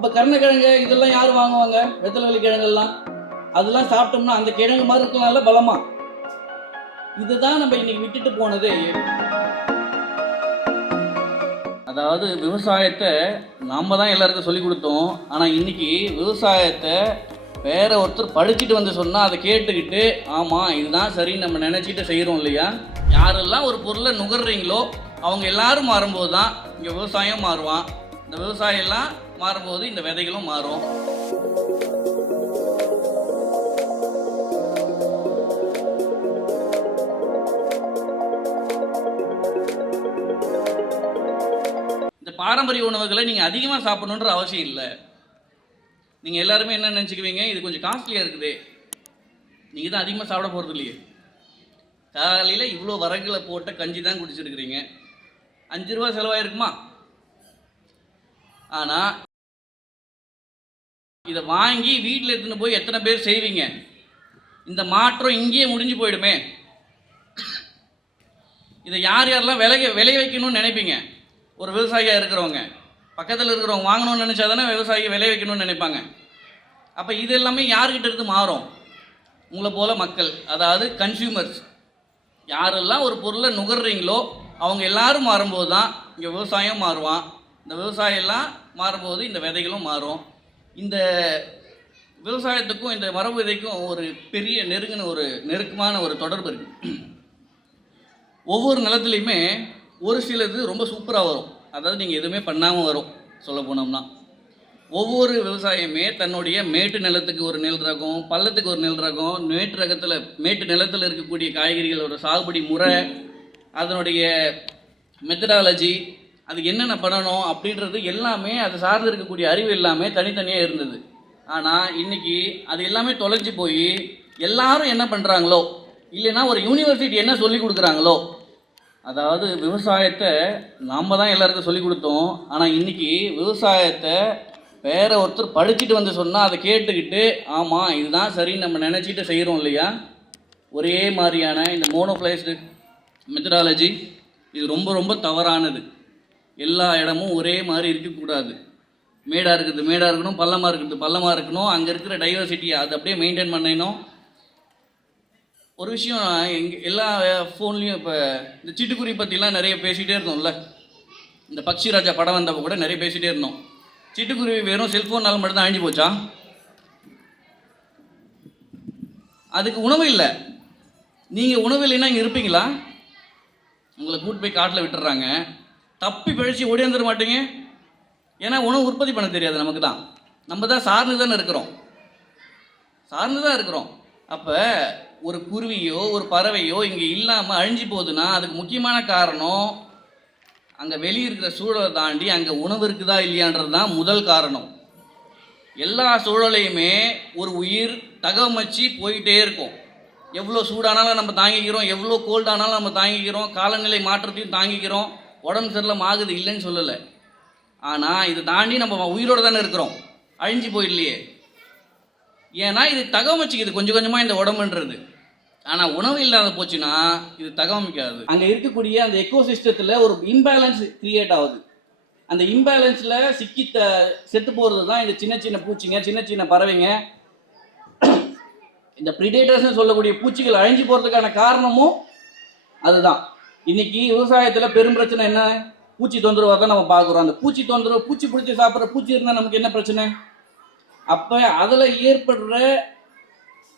அப்போ கருணக்கிழங்கு இதெல்லாம் யார் வாங்குவாங்க? வெத்தலை கிழங்கெல்லாம். அதெல்லாம் சாப்பிட்டோம்னா அந்த கிழங்கு மாதிரி இருக்கலாம்ல பலமா? இதுதான் நம்ம இன்னைக்கு விட்டுட்டு போனது. அதாவது விவசாயத்தை நாம தான் எல்லாருக்கும் சொல்லி கொடுத்தோம். ஆனால் இன்னைக்கு விவசாயத்தை வேற ஒருத்தர் படிச்சுட்டு வந்து சொன்னால் அதை கேட்டுக்கிட்டு ஆமாம் இதுதான் சரி நம்ம நினச்சிட்டு செய்கிறோம் இல்லையா? யாரெல்லாம் ஒரு பொருளை நுகர்றீங்களோ அவங்க எல்லாரும் மாறும்போது தான் இங்கே விவசாயம் மாறுவான். இந்த விவசாயம் எல்லாம் மாறும்போது இந்த விதைகளும் மாறும். இந்த பாரம்பரிய உணவுகளை நீங்கள் அதிகமாக சாப்பிடணுன்ற அவசியம் இல்லை. நீங்கள் எல்லாருமே என்ன நினச்சிக்குவீங்க? இது கொஞ்சம் காஸ்ட்லியாக இருக்குது. நீங்கள் தான் அதிகமாக சாப்பிட போகிறது இல்லையே. காலையில் இவ்வளோ வரகுகளை போட்ட கஞ்சி தான் குடிச்சிருக்கிறீங்க. அஞ்சு ரூபா செலவாயிருக்குமா? ஆனால் இதை வாங்கி வீட்டில் எடுத்துன்னு போய் எத்தனை பேர் செய்வீங்க? இந்த மாற்றம் இங்கேயே முடிஞ்சு போயிடுமே. இதை யார் யாரெல்லாம் விலை விளைய வைக்கணும்னு நினைப்பீங்க? ஒரு விவசாயியாக இருக்கிறவங்க. பக்கத்தில் இருக்கிறவங்க வாங்கணும்னு நினச்சா தானே விவசாயி விளை வைக்கணும்னு நினைப்பாங்க. அப்போ இது எல்லாமே யார்கிட்ட இருந்து மாறும்? உங்களை போல மக்கள் அதாவது கன்சியூமர்ஸ் யாரெல்லாம் ஒரு பொருளை நுகர்றீங்களோ அவங்க எல்லாரும் மாறும்போது தான் இங்கே விவசாயம் மாறுவான். இந்த விவசாயம் எல்லாம் மாறும்போது இந்த விதைகளும் மாறும். இந்த விவசாயத்துக்கும் இந்த மரபு விதைக்கும் ஒரு பெரிய நெருங்கின ஒரு நெருக்கமான ஒரு தொடர்பு இருக்குது ஒவ்வொரு நிலத்துலையுமே ஒரு சிலது ரொம்ப சூப்பராக வரும். அதாவது நீங்கள் எதுவுமே பண்ணாமல் வரும் சொல்ல போனோம்னா. ஒவ்வொரு விவசாயமே தன்னுடைய மேட்டு நிலத்துக்கு ஒரு நெல் ரகம் பள்ளத்துக்கு ஒரு நெல் ரகம் மேட்டு ரகத்தில் மேட்டு நிலத்தில் இருக்கக்கூடிய காய்கறிகளோட சாகுபடி முறை அதனுடைய மெத்தடாலஜி அதுக்கு என்னென்ன பண்ணணும் அப்படின்றது எல்லாமே அது சார்ந்து இருக்கக்கூடிய அறிவு எல்லாமே தனித்தனியாக இருந்தது. ஆனால் இன்றைக்கி அது எல்லாமே தொலைஞ்சு போய் எல்லாரும் என்ன பண்ணுறாங்களோ இல்லைன்னா ஒரு யூனிவர்சிட்டி என்ன சொல்லி கொடுக்குறாங்களோ அதாவது விவசாயத்தை நாம் தான் எல்லாருக்கும் சொல்லி கொடுத்தோம் ஆனால் இன்னைக்கு விவசாயத்தை வேற ஒருத்தர் படிச்சுட்டு வந்து சொன்னால் அதை கேட்டுக்கிட்டு ஆமாம் இதுதான் சரின்னு நம்ம நினச்சிட்டு செய்கிறோம் இல்லையா? ஒரே மாதிரியான இந்த மோனோஃப்ளைஸ்டு மெத்தடாலஜி இது ரொம்ப ரொம்ப தவறானது. எல்லா இடமும் ஒரே மாதிரி இருக்கக்கூடாது. மேடாக இருக்கிறது மேடாக இருக்கணும் பள்ளமாக இருக்கிறது பள்ளமாக இருக்கணும் அங்கே இருக்கிற டைவர்சிட்டியை அதை அப்படியே மெயின்டைன் பண்ணணும். ஒரு விஷயம் எங் எல்லா ஃபோன்லேயும் இப்போ இந்த சிட்டுக்குருவி பற்றிலாம் நிறைய பேசிகிட்டே இருந்தோம்ல. இந்த பக்ஷி ராஜா படம் வந்தப்போ கூட நிறைய பேசிகிட்டே இருந்தோம். சிட்டுக்குருவி வெறும் செல்ஃபோனால் மட்டும்தான் அழிஞ்சு போச்சா? அதுக்கு உணவு இல்லை. நீங்கள் உணவு இல்லைன்னா இங்கே இருப்பீங்களா? உங்களை கூட்டு போய் காட்டில் விட்டுறாங்க. தப்பி பிழைச்சி ஓடியாந்துட மாட்டீங்க. ஏன்னா உணவு உற்பத்தி பண்ண தெரியாது நமக்கு தான் நம்ம தான் சார்ந்து தானே இருக்கிறோம். சார்ந்து தான் இருக்கிறோம். அப்போ ஒரு குருவியோ ஒரு பறவையோ இங்கே இல்லாமல் அழிஞ்சு போகுதுன்னா அதுக்கு முக்கியமான காரணம் அங்கே வெளியே இருக்கிற சூழலை தாண்டி அங்கே உணவு இருக்குதா இல்லையான்றது தான் முதல் காரணம். எல்லா சூழலையுமே ஒரு உயிர் தகவமைச்சு போயிட்டே இருக்கும். எவ்வளோ சூடானாலும் நம்ம தாங்கிக்கிறோம் எவ்வளோ கோல்டானாலும் நம்ம தாங்கிக்கிறோம் காலநிலை மாற்றத்தையும் தாங்கிக்கிறோம். உடம்பு சரியில்லாம ஆகுது இல்லைன்னு சொல்லலை. ஆனால் இதை தாண்டி நம்ம உயிரோடு தானே இருக்கிறோம். அழிஞ்சு போயிடலையே. ஏன்னா இது தகவமைச்சிக்குது கொஞ்சம் கொஞ்சமாக இந்த உடம்புன்றது. ஆனால் உணவு இல்லாத போச்சுன்னா இது தகவமைக்காது அங்கே இருக்கக்கூடிய அந்த எக்கோ சிஸ்டத்தில் ஒரு இம்பேலன்ஸ் கிரியேட் ஆகுது. அந்த இம்பேலன்ஸில் சிக்கி த செத்து போகிறது தான் இந்த சின்ன சின்ன பூச்சிங்க சின்ன சின்ன பறவைங்க. இந்த ப்ரிடேட்டர்ஸ்னு சொல்லக்கூடிய பூச்சிகள் அழிஞ்சு போகிறதுக்கான காரணமும் அதுதான். இன்னைக்கு விவசாயத்தில் பெரும் பிரச்சனை என்ன? பூச்சி தொந்தரவாக தான் நம்ம பார்க்குறோம். அந்த பூச்சி தொந்தரவு பூச்சி பிடிச்சி சாப்பிட்ற பூச்சி இருந்தால் நமக்கு என்ன பிரச்சனை? அப்போ அதில் ஏற்படுற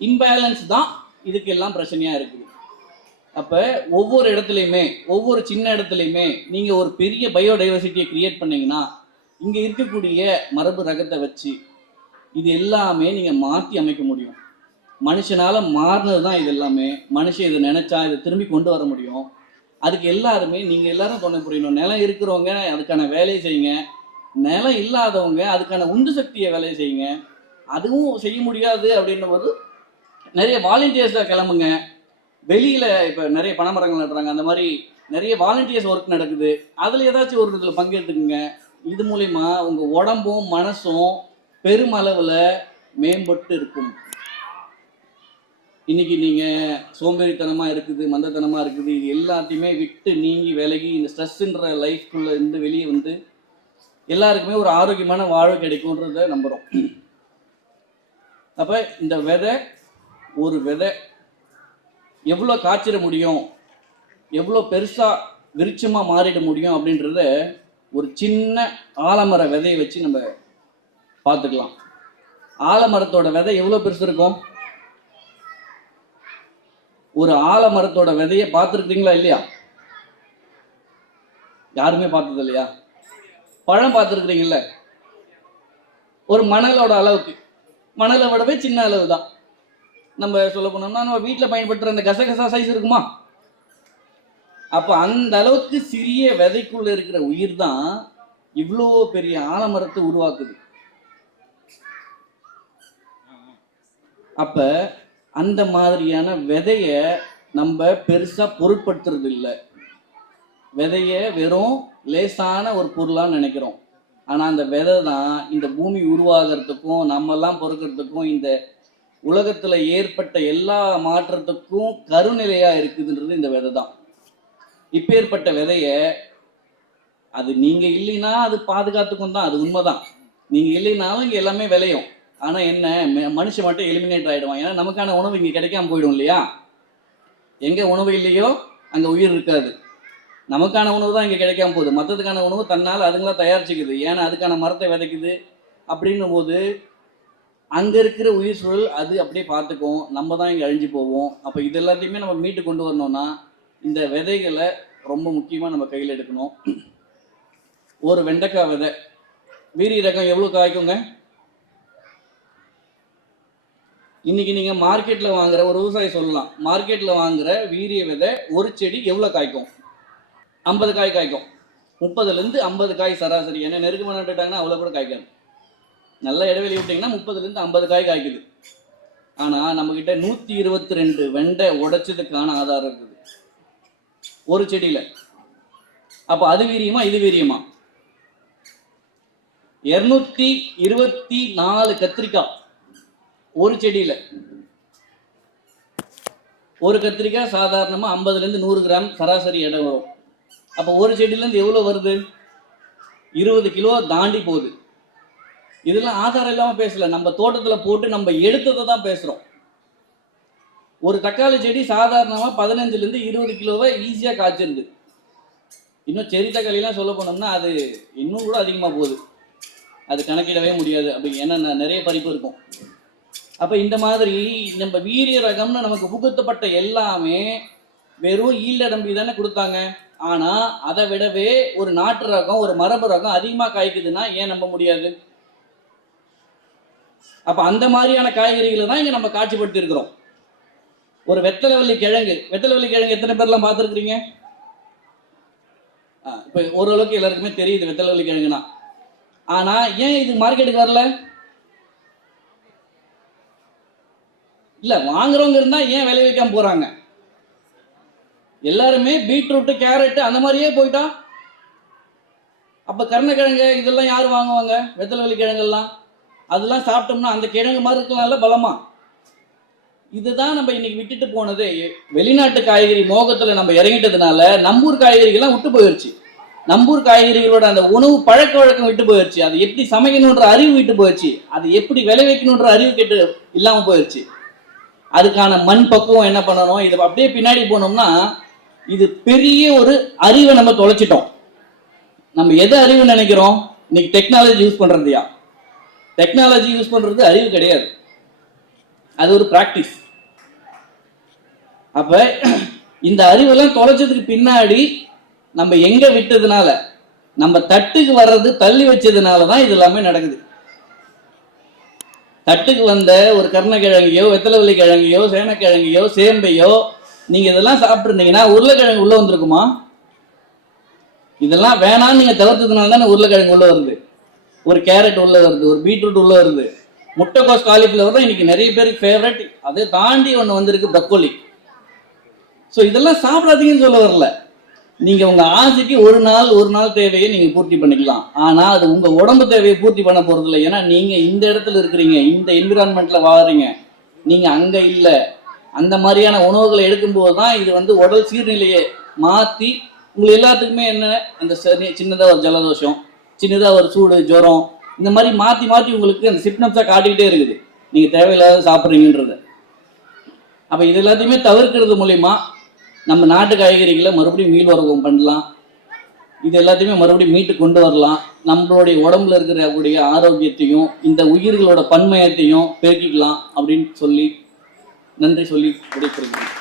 இம்பேலன்ஸ் தான் இதுக்கு எல்லாம் பிரச்சனையாக இருக்குது. அப்போ ஒவ்வொரு இடத்துலையுமே ஒவ்வொரு சின்ன இடத்துலையுமே நீங்கள் ஒரு பெரிய பயோடைவர்சிட்டியை கிரியேட் பண்ணீங்கன்னா இங்கே இருக்கக்கூடிய மரபு ரகத்தை வச்சு இது எல்லாமே நீங்கள் மாற்றி அமைக்க முடியும். மனுஷனால் மாறினது தான் இது எல்லாமே. மனுஷன் இதை நினச்சா இதை திரும்பி கொண்டு வர முடியும். அதுக்கு எல்லாருமே நீங்கள் எல்லாரும் துணை புரியணும். நிலம் இருக்கிறவங்க அதுக்கான வேலையை செய்யுங்க. நிலம் இல்லாதவங்க அதுக்கான உந்து சக்தியை வேலையை செய்யுங்க. அதுவும் செய்ய முடியாது அப்படின்னும் போது நிறைய வாலண்டியர்ஸாக கிளம்புங்க. வெளியில் இப்போ நிறைய பணமரங்கள் நடுறாங்க. அந்த மாதிரி நிறைய வாலண்டியர்ஸ் ஒர்க் நடக்குது. அதில் ஏதாச்சும் ஒரு இதில் பங்கெடுத்துக்குங்க. இது மூலிமா உங்கள் உடம்பும் மனசும் பெருமளவில் மேம்பட்டு இருக்கும். இன்னைக்கு நீங்கள் சோம்பேறித்தனமாக இருக்குது மந்தத்தனமாக இருக்குது இது எல்லாத்தையுமே விட்டு நீங்கி விலகி இந்த ஸ்ட்ரெஸ்ஸுன்ற லைஃப்குள்ளே இருந்து வெளியே வந்து எல்லாருக்குமே ஒரு ஆரோக்கியமான வாழ்வு கிடைக்கும்ன்றத நம்புகிறோம் அப்போ இந்த விதை ஒரு விதை எவ்வளோ காய்ச்சிட முடியும் எவ்வளோ பெருசாக விருட்சமாக மாறிட முடியும் அப்படின்றத ஒரு சின்ன ஆலமர விதையை வச்சு நம்ம பார்த்துக்கலாம். ஆலமரத்தோட விதை எவ்வளோ பெருசு இருக்கும்? ஒரு ஆலமரத்தோட விதையை பார்த்துருக்கீங்களா இல்லையா? யாருமே பார்த்தது இல்லையா? பழம் பார்த்துருக்குறீங்கல்ல? ஒரு மணலோட அளவுக்கு. மணலை விடவே சின்ன அளவு தான் நம்ம சொல்ல போனோம்னா நம்ம வீட்டில் பயன்படுத்துகிற அந்த கசகசா சைஸ் இருக்குமா? அப்போ அந்த அளவுக்கு சிறிய விதைக்குள்ள இருக்கிற உயிர் தான் இவ்வளோ பெரிய ஆலமரத்தை உருவாக்குது. அப்ப அந்த மாதிரியான விதைய நம்ம பெருசா பொருட்படுத்துறது இல்லை விதைய வெறும் லேசான ஒரு பொருளாக நினைக்கிறோம். ஆனா அந்த விதை தான் இந்த பூமி உருவாகிறதுக்கும் நம்மெல்லாம் பொறுக்கிறதுக்கும் இந்த உலகத்துல ஏற்பட்ட எல்லா மாற்றத்துக்கும் கருநிலையா இருக்குதுன்றது இந்த விதை தான். இப்பேற்பட்ட விதைய அது நீங்க இல்லைன்னா அது பாதுகாத்துக்கும் தான் அது உண்மைதான். நீங்க இல்லைனாலும் இங்க எல்லாமே விளையும். ஆனா என்ன ம- மனுஷன் மட்டும் எலிமினேட் ஆயிடுவான். ஏன்னா நமக்கான உணவு இங்க கிடைக்காம போயிடும் இல்லையா? எங்க உணவு இல்லையோ அங்க உயிர் இருக்காது. நமக்கான உணவு தான் இங்க கிடைக்காம போகுது. மற்றதுக்கான உணவு தன்னால் அதுங்களா தயாரிச்சுக்குது. ஏன்னா அதுக்கான மரத்தை விதைக்குது அப்படின்னும் போது அங்க இருக்கிற உயிர் சூழல் அது அப்படியே பார்த்துக்கும். நம்ம தான் இங்க அழிஞ்சு போவோம். அப்போ இது எல்லாத்தையுமே நம்ம மீட்டு கொண்டு வரணும்னா இந்த விதைகளை ரொம்ப முக்கியமா நம்ம கையில் எடுக்கணும். ஒரு வெண்டைக்காய் விதை. வீரி ரகம் எவ்வளவு காய்க்குங்க? இன்னைக்கு நீங்க மார்க்கெட்ல வாங்குற ஒரு விவசாயி சொல்லலாம். மார்க்கெட்ல வாங்குற வீரிய விதை ஒரு செடி எவ்வளவு காய்க்கும்? ஐம்பது காய் காய்க்கும். முப்பதுல இருந்து ஐம்பது காய் சராசரி. என்ன நெருக்கமாக நட்டுட்டாங்கன்னா அவ்வளோ கூட காய்க்காது. நல்ல இடைவெளி விட்டிங்கன்னா முப்பதுலேருந்து ஐம்பது காய் காய்க்குது. ஆனால் நம்மக்கிட்ட நூற்றி இருபத்தி ரெண்டு வெண்டை உடைச்சதுக்கான ஆதாரம் இருக்குது. ஒரு செடியில். அப்போ அது வீரியமா இது வீரியமா? இருநூத்தி இருபத்தி நாலு கத்திரிக்காய். ஒரு செடியில். ஒரு கத்திரிக்காய் சாதாரணமாக ஐம்பதுலேருந்து நூறு கிராம் சராசரி எடை வரும். அப்போ ஒரு செடியிலேருந்து எவ்வளோ வருது? இருபது கிலோ தாண்டி போகுது. இதெல்லாம் ஆதாரம் இல்லாமல் பேசலை. நம்ம தோட்டத்தில் போட்டு நம்ம எடுத்ததை தான் பேசுகிறோம் ஒரு தக்காளி செடி சாதாரணமாக பதினஞ்சுலேருந்து இருபது கிலோவை ஈஸியாக காய்ச்சிருது. இன்னும் செரி தக்காளிலாம் சொல்ல போனோம்னா அது இன்னும் கூட அதிகமாக போகுது. அது கணக்கிடவே முடியாது. அப்படி ஏன்னா நிறைய பறிப்பு இருக்கும். அப்ப இந்த மாதிரி நம்ம வீரிய ரகம்னு நமக்கு புகுத்தப்பட்ட எல்லாமே வெறும் ஈல்ட நம்பி தானே கொடுத்தாங்க. ஆனா அதை விடவே ஒரு நாட்டு ரகம் ஒரு மரபு ரகம் அதிகமா காய்க்குதுன்னா ஏன் நம்ப முடியாது? அப்ப அந்த மாதிரியான காய்கறிகளை தான் இங்க நம்ம காட்சிப்படுத்தி இருக்கிறோம். ஒரு வெத்தலைவள்ளி கிழங்கு. வெத்தலைவள்ளி கிழங்கு எத்தனை பேர்லாம் பார்த்துருக்குறீங்க? இப்போ ஓரளவுக்கு எல்லாருக்குமே தெரியுது வெத்தலைவள்ளி கிழங்குனா. ஆனா ஏன் இது மார்க்கெட்டுக்கு வரல இல்லை வாங்குறவங்க இருந்தால் ஏன் விலை வைக்காம போகிறாங்க எல்லாருமே பீட்ரூட்டு கேரட்டு அந்த மாதிரியே போயிட்டா? அப்போ கருணக்கிழங்கு இதெல்லாம் யார் வாங்குவாங்க? வெத்தலைவள்ளி கிழங்கெல்லாம் அதெல்லாம் சாப்பிட்டோம்னா அந்த கிழங்கு மாதிரி இருக்கலாம்ல பலமா? இதுதான் நம்ம இன்னைக்கு விட்டுட்டு போனது. வெளிநாட்டு காய்கறி மோகத்தில் நம்ம இறங்கிட்டதுனால நம்பூர் காய்கறிகள்லாம் விட்டு போயிடுச்சு நம்பூர் காய்கறிகளோட அந்த உணவு பழக்க வழக்கம் விட்டு போயிடுச்சு அது எப்படி சமைக்கணுன்ற அறிவு விட்டு போயிடுச்சு அது எப்படி விளைவிக்கணுன்ற அறிவு கெட்டு இல்லாமல் போயிடுச்சு அதுக்கான மண் பக்குவம் என்ன பண்ணணும்? இது அப்படியே பின்னாடி போனோம்னா இது பெரிய ஒரு அறிவை நம்ம தொலைச்சிட்டோம். நம்ம எதை அறிவு நினைக்கிறோம்? இன்னைக்கு டெக்னாலஜி யூஸ் பண்றதுயா? டெக்னாலஜி யூஸ் பண்றது அறிவு கிடையாது. அது ஒரு பிராக்டிஸ் அப்ப இந்த அறிவெல்லாம் தொலைச்சதுக்கு பின்னாடி நம்ம எங்க விட்டதுனால நம்ம தட்டுக்கு வர்றது தள்ளி வச்சதுனால தான் இது எல்லாமே நடக்குது. தட்டுக்கு வந்த ஒரு கருணக்கிழங்கையோ வெத்தலவள்ளி கிழங்கையோ சேனக்கிழங்கையோ சேம்பையோ நீங்க இதெல்லாம் சாப்பிட்டுருந்தீங்கன்னா உருளைக்கிழங்கு உள்ள வந்திருக்குமா? இதெல்லாம் வேணாம்னு நீங்க தவிர்த்ததுனால தானே உருளைக்கிழங்கு உள்ள வருது. ஒரு கேரட் உள்ள வருது ஒரு பீட்ரூட் உள்ள வருது. முட்டைக்கோஸ் காலிஃப்ளவர் தான் இன்னைக்கு நிறைய பேருக்கு ஃபேவரட் அதை தாண்டி ஒன்று வந்திருக்கு ப்ரக்கோலி. ஸோ இதெல்லாம் சாப்பிடாதீங்கன்னு சொல்ல வரல. நீங்க உங்க ஆசைக்கு ஒரு நாள் ஒரு நாள் தேவையை நீங்க பூர்த்தி பண்ணிக்கலாம். ஆனா அது உங்க உடம்பு தேவையை பூர்த்தி பண்ண போறது இல்லை ஏன்னா நீங்க இந்த இடத்துல இருக்கிறீங்க இந்த என்விரான்மெண்ட்ல வாழுறீங்க நீங்க அங்க இல்ல. அந்த மாதிரியான உணவுகளை எடுக்கும்போது தான் இது வந்து உடல் சீர்நிலையை மாத்தி உங்களை எல்லாத்துக்குமே என்ன? அந்த சரி சின்னதா ஒரு ஜலதோஷம் சின்னதாக ஒரு சூடு ஜுரம் இந்த மாதிரி மாற்றி மாற்றி உங்களுக்கு அந்த சிம்டம்ஸாக காட்டிக்கிட்டே இருக்குது. நீங்கள் தேவையில்லாத சாப்பிட்றீங்கன்றத. அப்போ இது எல்லாத்தையுமே தவிர்க்கிறது மூலிமா நம்ம நாட்டு காய்கறிகளை மறுபடியும் மீள் மீள்வரகம் பண்ணலாம். இது எல்லாத்தையுமே மறுபடியும் மீட்டு கொண்டு வரலாம். நம்மளுடைய உடம்புல இருக்கிறக்கூடிய ஆரோக்கியத்தையும் இந்த உயிர்களோட பன்மையத்தையும் பெருக்கிக்கலாம் அப்படின்னு சொல்லி நன்றி சொல்லி விடைபெறுகிறேன்.